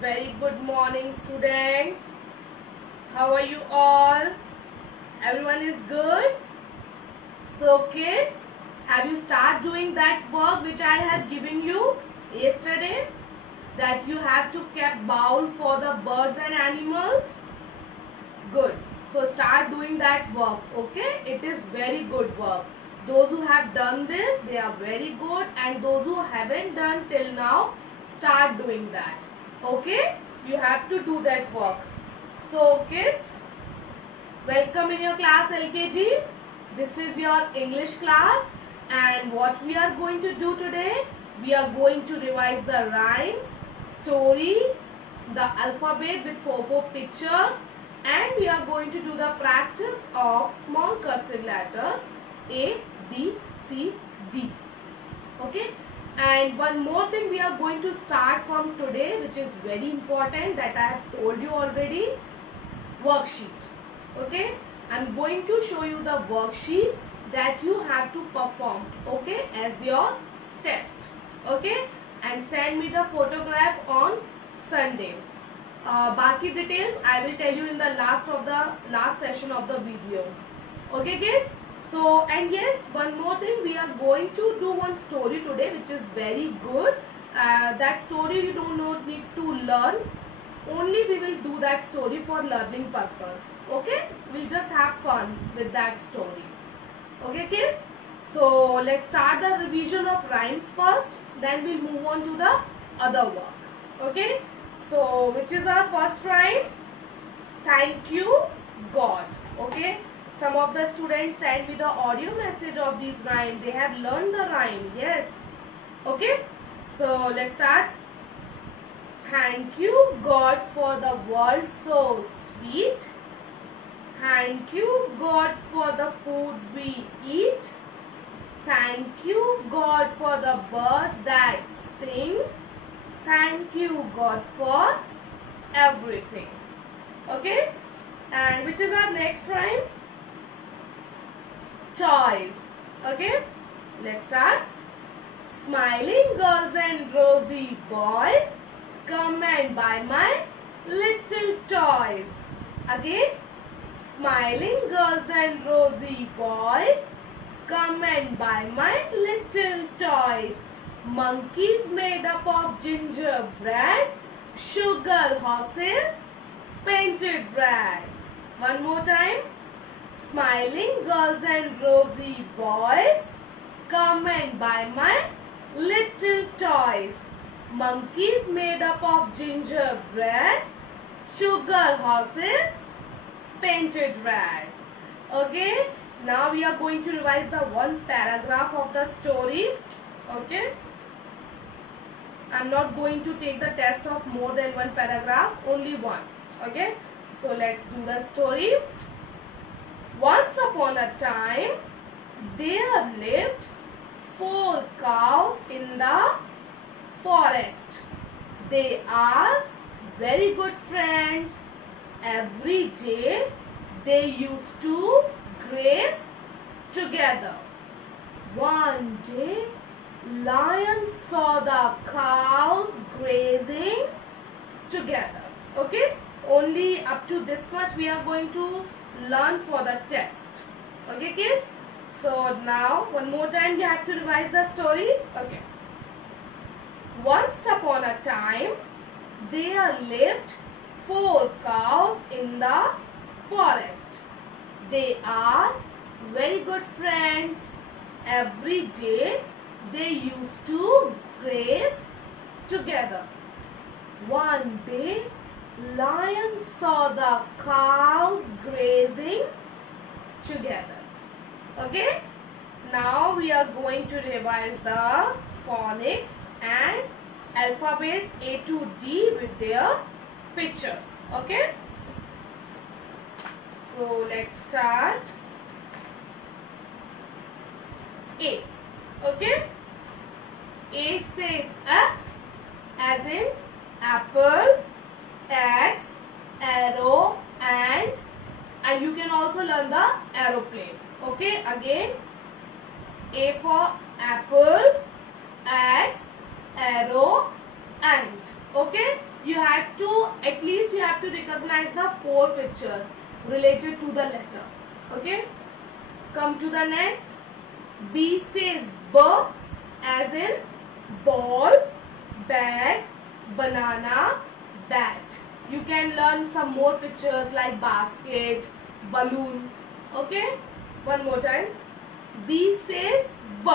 Very good morning, students. How are you all? Everyone is good? So kids, have you started doing that work which I have given you yesterday? That you have to keep bowl for the birds and animals? Good. So start doing that work, okay? It is very good work. Those who have done this, they are very good, and those who haven't done till now, start doing that. Okay? You have to do that work. So kids, welcome in your class LKG. This is your English class, and what we are going to do today, we are going to revise the rhymes, story, the alphabet with 4 pictures, and we are going to do the practice of small cursive letters A, B, C, D. Okay? And one more thing we are going to start from today, which is very important, that I have told you already, worksheet. Okay? I am going to show you the worksheet that you have to perform, okay, as your test. Okay? And send me the photograph on Sunday. Baki details I will tell you in the last session of the video. Okay kids? So, and yes, one more thing, we are going to do one story today which is very good. That story you don't need to learn. Only we will do that story for learning purpose. Okay? We'll just have fun with that story. Okay kids? So, let's start the revision of rhymes first. Then we'll move on to the other work. Okay? So, which is our first rhyme? Thank you, God. Okay? Some of the students send me the audio message of this rhyme. They have learned the rhyme. Yes. Okay? So, let's start. Thank you, God, for the world so sweet. Thank you, God, for the food we eat. Thank you, God, for the birds that sing. Thank you, God, for everything. Okay? And which is our next rhyme? Toys. Okay? Let's start. Smiling girls and rosy boys, come and buy my little toys. Again. Smiling girls and rosy boys, come and buy my little toys. Monkeys made up of gingerbread, sugar horses painted red. One more time. Smiling girls and rosy boys, come and buy my little toys. Monkeys made up of gingerbread, sugar horses painted red. Okay. Now we are going to revise the one paragraph of the story. Okay. I am not going to take the test of more than one paragraph, only one. Okay. So let's do the story. Once upon a time, there lived 4 cows in the forest. They are very good friends. Every day they used to graze together. One day, lion saw the cows grazing together. Okay? Only up to this much we are going to learn for the test. Okay kids? So now one more time you have to revise the story. Okay. Once upon a time, there lived 4 cows in the forest. They are very good friends. Every day they used to graze together. One day, lion saw the cows grazing together. Okay? Now we are going to revise the phonics and alphabets A to D with their pictures. Okay? So let's start. A. Okay? A says A as in apple, X, arrow, and you can also learn the aeroplane. Okay, again A for apple, X, arrow, ant. Okay, you have to at least you have to recognize the 4 pictures related to the letter. Okay, come to the next. B says B as in ball, bag, banana, bat. You can learn some more pictures like basket, balloon. Okay, one more time. B says B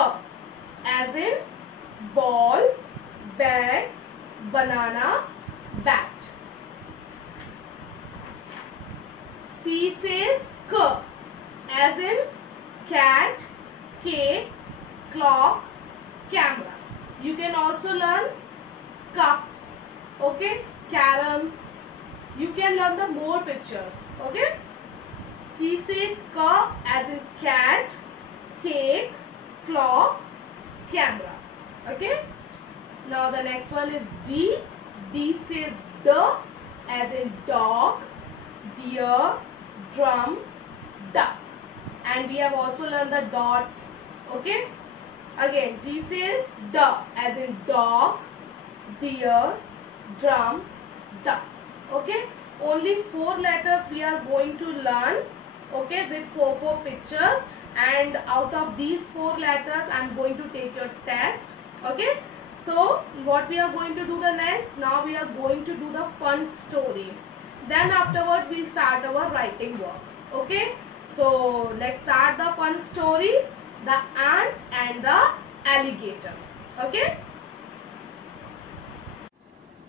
as in ball, bag, banana, bat. C says K as in cat, cake, clock, camera. You can also learn cup, okay, carom. You can learn the more pictures. Okay, C says K as in cat, cake, clock, camera. Okay, now the next one is D. D says D as in dog, deer, drum, duck. And we have also learned the dots. Okay, again D says D as in dog, deer, drum, duck. Okay, only 4 letters we are going to learn. Okay, with 4 pictures, and out of these 4 letters I am going to take your test. Okay, so what we are going to do the next, now we are going to do the fun story, then afterwards we start our writing work. Okay, so let's start the fun story, the ant and the alligator. Okay,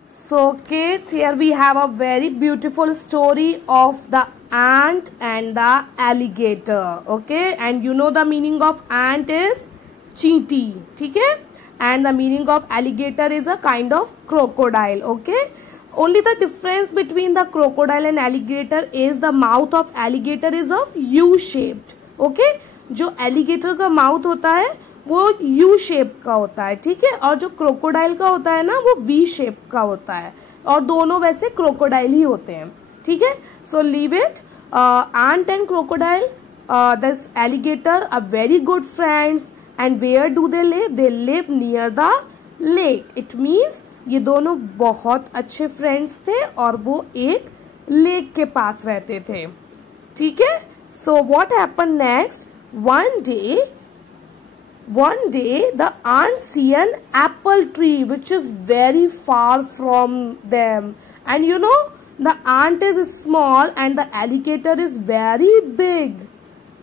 so kids, here we have a very beautiful story of the ant and the alligator. Okay, and you know the meaning of ant is चींटी, ठीक है, and the meaning of alligator is a kind of crocodile. Okay, only the difference between the crocodile and alligator is the mouth of alligator is of U shaped. Okay, जो alligator का mouth होता है वो U shape का होता है, ठीक है, और जो crocodile का होता है ना वो V shape का होता है, और दोनों वैसे crocodile ही होते हैं, ठीक है. So leave it. Ant and crocodile, this alligator are very good friends. And where do they live? They live near the lake. It means ये दोनों बहुत अच्छे फ्रेंड्स थे और वो एक लेक के पास रहते थे, ठीक है. So what happened next? One day the ant see an apple tree which is very far from them, and you know the ant is small and the alligator is very big.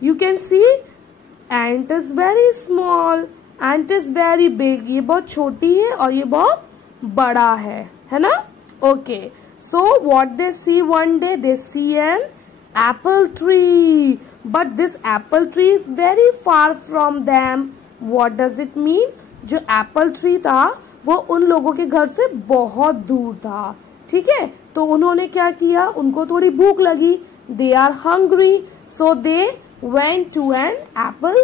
You can see ant is very small, ant is very big. ये बहुत छोटी है और ये बहुत बड़ा है ना. Okay, so what they see one day? They see an apple tree, but this apple tree is very far from them. What does it mean? जो apple tree था वो उन लोगों के घर से बहुत दूर था, ठीक है. तो उन्होंने क्या किया, उनको थोड़ी भूख लगी. They are hungry, so they went to an apple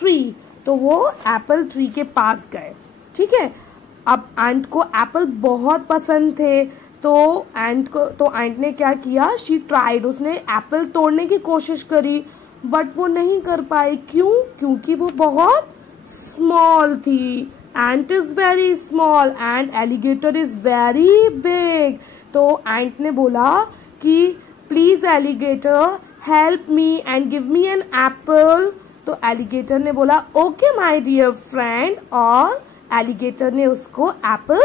tree. तो वो apple tree के पास गए, ठीक है. अब एंट को एप्पल बहुत पसंद थे, तो एंट ने क्या किया, शी ट्राइड, उसने एप्पल तोड़ने की कोशिश करी, बट वो नहीं कर पाई. क्यों? क्योंकि वो बहुत स्मॉल थी. Ant is very small and alligator is very big. तो एंट ने बोला कि please alligator help me and give me an apple. तो एलिगेटर ने बोला ओके माय डियर फ्रेंड, और एलिगेटर ने उसको एप्पल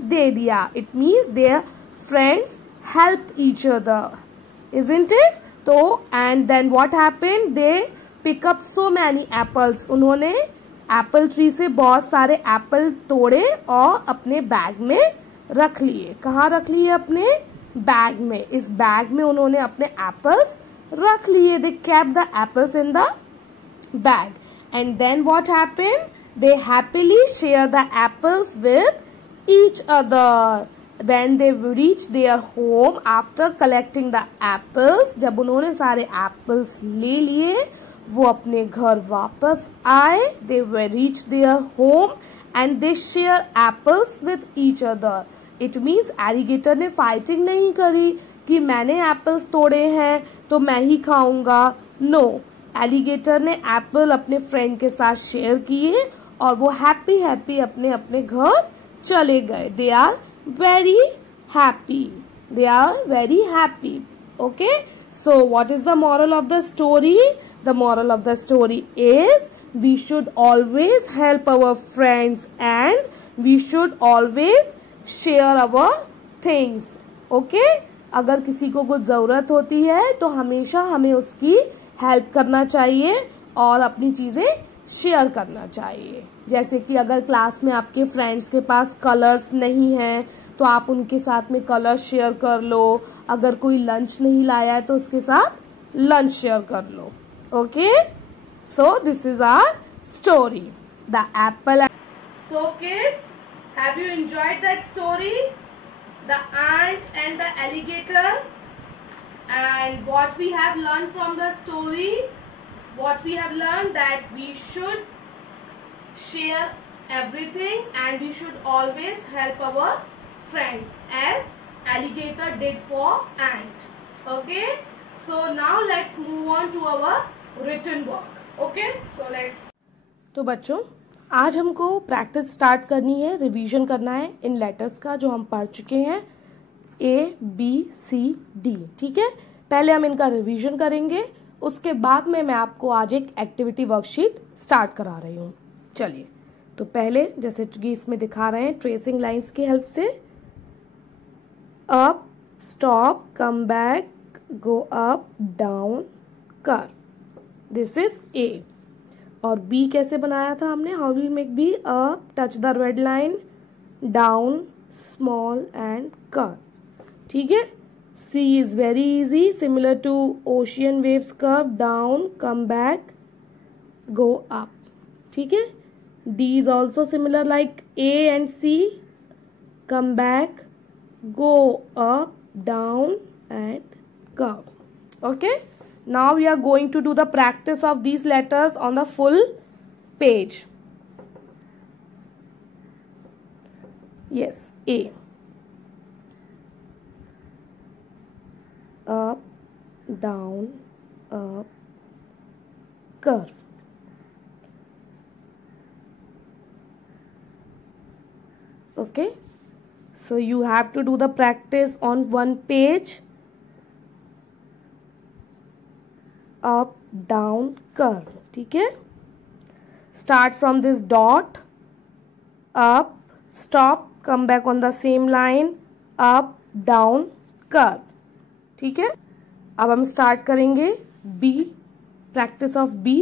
दे दिया. It means they're friends help each other, isn't it. तो and then what happened, they pick up so many apples. उन्होंने एप्पल ट्री से बहुत सारे एप्पल तोड़े और अपने बैग में रख लिए. कहाँ रख लिए? अपने बैग में. इस बैग में उन्होंने अपने एप्पल्स रख लिए. They kept the apples in the bag, and then what happened? They happily share the apples with each other. When they reached their home after collecting the apples, जब उन्होंने सारे apples ले लिए, वो अपने घर वापस आए. They were reached their home and they share apples with each other. It means alligator ने fighting नहीं करी कि मैंने apples तोड़े हैं तो मैं ही खाऊंगा. No, एलिगेटर ने एप्पल अपने फ्रेंड के साथ शेयर किए और वो हैप्पी अपने अपने घर चले गए. They are very happy. They are very happy. Okay. So what is the moral of the story? The moral of the story is we should always help our friends and we should always share our things. Okay. अगर किसी को कुछ ज़रूरत होती है तो हमेशा हमें उसकी हेल्प करना चाहिए और अपनी चीज़ें शेयर करना चाहिए. जैसे कि अगर क्लास में आपके फ्रेंड्स के पास कलर्स नहीं हैं तो आप उनके साथ में कलर्स शेयर कर लो. अगर कोई लंच नहीं लाया है तो उसके साथ लंच शेयर कर लो. Okay, so this is our story, the apple. So kids, have you enjoyed that story, the ant and the alligator? And what we have learned from the story, what we have learned that we should share everything and we should always help our friends as alligator did for ant. Okay, so now let's move on to our written work. Okay, so let's. तो बच्चों, आज हमको practice start करनी है, revision करना है इन letters का जो हम पढ़ चुके हैं, ABCD. ठीक है, पहले हम इनका रिवीजन करेंगे, उसके बाद में मैं आपको आज एक एक्टिविटी वर्कशीट स्टार्ट करा रही हूँ. चलिए, तो पहले जैसे कि इसमें दिखा रहे हैं ट्रेसिंग लाइंस की हेल्प से, up, stop, come back, go up, down, कर. This is A. और B कैसे बनाया था हमने? How will make B? Up, touch the red line, down, small and curve. ठीक है. C is very easy, similar to ocean waves curve, down, come back, go up. ठीक है. D is also similar like A and C, come back, go up, down and curve. Okay. Now we are going to do the practice of these letters on the full page. Yes, A. Up, down, up, curve. Okay, so you have to do the practice on one page. Up, down, curve. ठीक है. Start from this dot, up, stop, come back on the same line, up, down, curve. ठीक है. अब हम start करेंगे B, practice of B.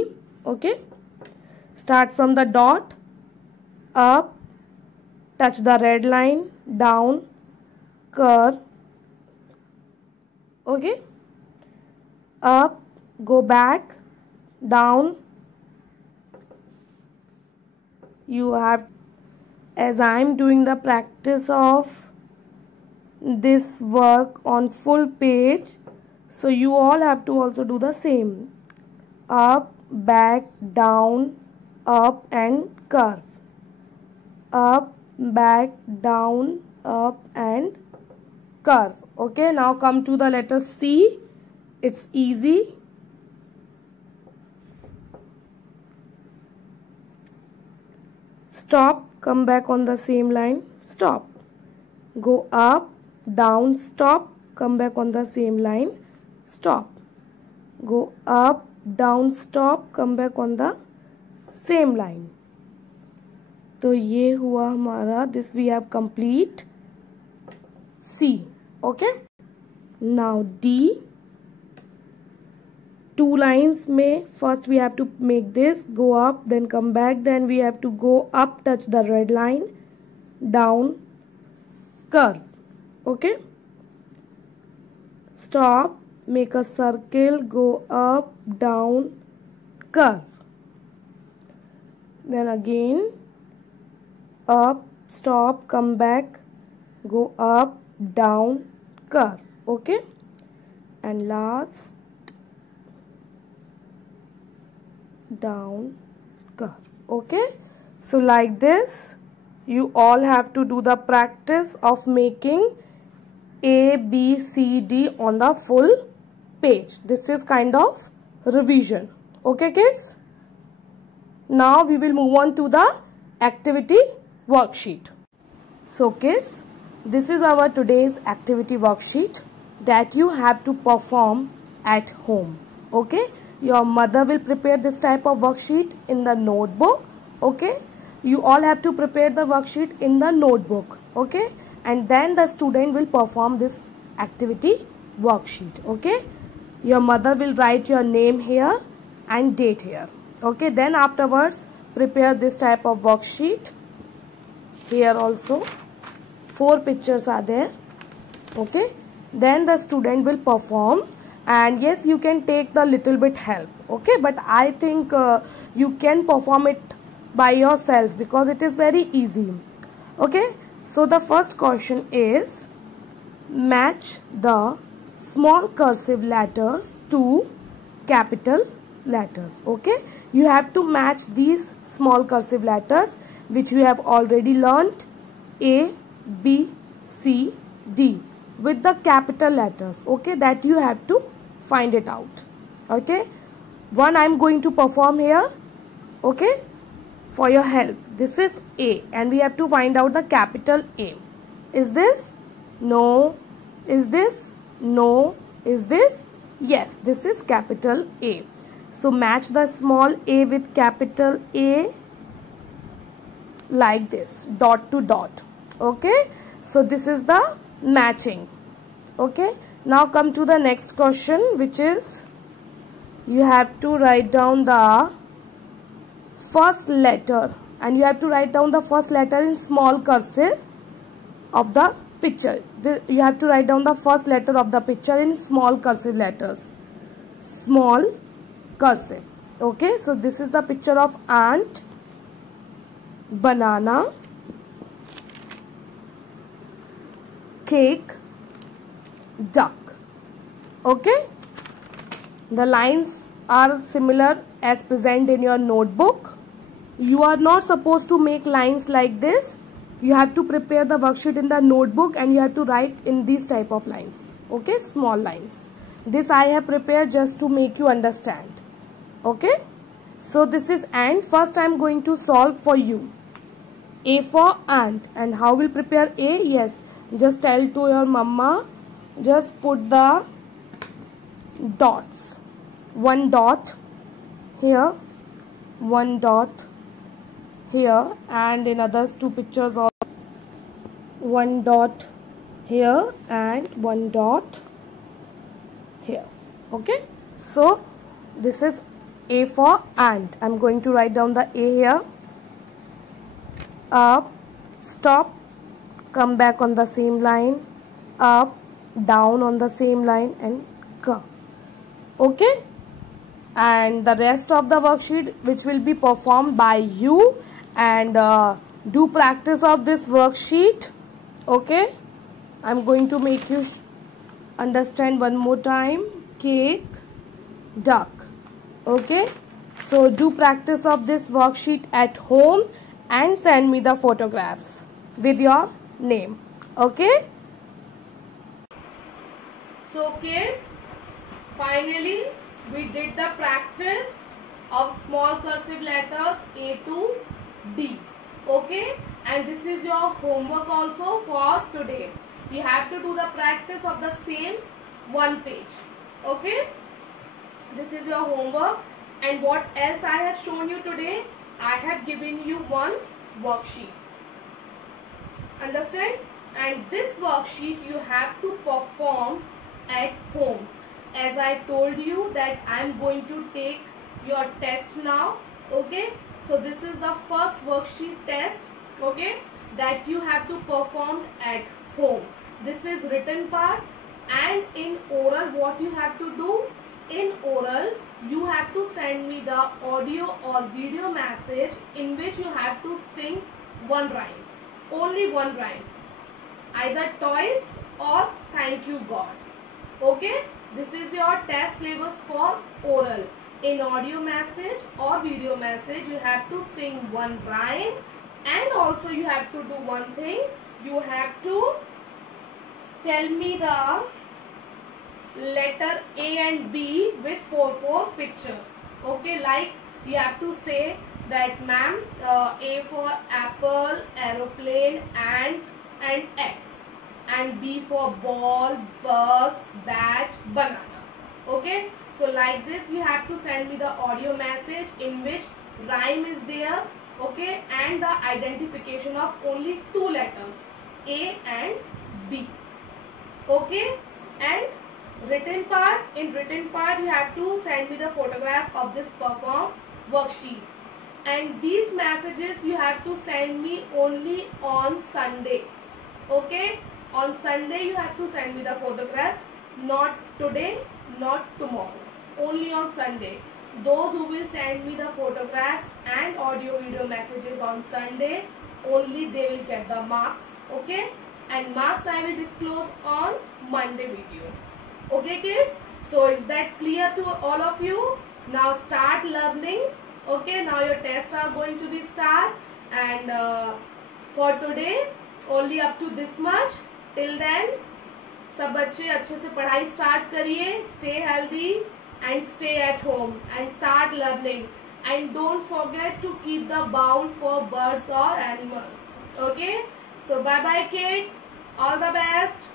Okay, start from the dot, up, touch the red line, down, curve. Okay, up, go back, down. You have, as I am doing the practice of this work on full page, so you all have to also do the same. Up, back, down, up and curve. Up, back, down, up and curve. Okay, now come to the letter C. It's easy. Stop, come back on the same line, stop. Go up, down, stop, come back on the same line, stop. Go up, down, stop, come back on the same line. तो ये हुआ हमारा, this we have complete C. Okay, now D. Two lines में first we have to make this, go up, then come back, then we have to go up, touch the red line, down, curve. Okay, stop, make a circle, go up, down, curve. Then again up, stop, come back, go up, down, curve. Okay, and last down, curve. Okay, so like this you all have to do the practice of making A, B, C, D on the full page. This is kind of revision. Okay kids, now we will move on to the activity worksheet. So kids, this is our today's activity worksheet that you have to perform at home. Okay, your mother will prepare this type of worksheet in the notebook. Okay, you all have to prepare the worksheet in the notebook. Okay, and then the student will perform this activity worksheet. Okay, your mother will write your name here and date here. Okay, then afterwards prepare this type of worksheet. Here also 4 pictures are there. Okay, then the student will perform, and yes, you can take the little bit help. Okay, but I think you can perform it by yourself because it is very easy. Okay, so the first question is match the small cursive letters to capital letters. Okay, you have to match these small cursive letters which you have already learnt, A, B, C, D, with the capital letters. Okay, that you have to find it out. Okay, one I am going to perform here. Okay, for your help. This is A and we have to find out the capital A. Is this? No. Is this? No. Is this? Yes, this is capital A. So match the small a with capital A like this, dot to dot. Okay, so this is the matching. Okay, now come to the next question, which is you have to write down the first letter, and you have to write down the first letter in small cursive of the picture. You have to write down the first letter of the picture in small cursive letters. Small cursive. Okay, so this is the picture of ant, banana, cake, duck. Okay, the lines are similar as present in your notebook. You are not supposed to make lines like this. You have to prepare the worksheet in the notebook and you have to write in these type of lines. Okay, small lines. This I have prepared just to make you understand. Okay, so this is ant. First I am going to solve for you. A for ant. And how will prepare A? Yes, just tell to your mama, just put the dots. 1 dot here, 1 dot here, and in others 2 pictures also 1 dot here and 1 dot here. Okay, so this is A for ant. I'm going to write down the A here. Up, stop, come back on the same line, up, down on the same line, and come. Okay, and the rest of the worksheet which will be performed by you, and do practice of this worksheet. Okay, I'm going to make you understand one more time. Cake, duck. Okay, so do practice of this worksheet at home and send me the photographs with your name. Okay, so kids, finally we did the practice of small cursive letters A to D. Okay, and this is your homework also for today. You have to do the practice of the same 1 page. Okay, this is your homework. And what else I have shown you today? I have given you one worksheet. Understand? And this worksheet you have to perform at home. As I told you that I am going to take your test now. Okay, so this is the first worksheet test. Okay, that you have to perform at home. This is written part, and in oral what you have to do? In oral you have to send me the audio or video message in which you have to sing 1 rhyme. Only 1 rhyme. Either toys or thank you God. Okay, this is your test syllabus for oral. In audio message or video message you have to sing 1 rhyme, and also you have to do one thing. You have to tell me the letter A and B with 4 pictures. Okay, like you have to say that ma'am, A for apple, aeroplane, ant, and X. and B for ball, bus, bat, banana. Okay, so like this you have to send me the audio message in which rhyme is there, okay, and the identification of only two letters, A and B. Okay, and in written part you have to send me the photograph of this perform worksheet, and these messages you have to send me only on Sunday. Okay, on Sunday you have to send me the photographs, not today, not tomorrow, only on Sunday. Those who will send me the photographs and audio video messages on Sunday, only they will get the marks. Okay, and marks I will disclose on Monday video. Okay kids, so is that clear to all of you? Now start learning. Okay, now your tests are going to be start, and for today only up to this much. Till then सब बच्चे अच्छे से पढ़ाई start करिए. Stay healthy and stay at home and start learning, and don't forget to keep the bowl for birds or animals. Okay, so bye bye kids, all the best.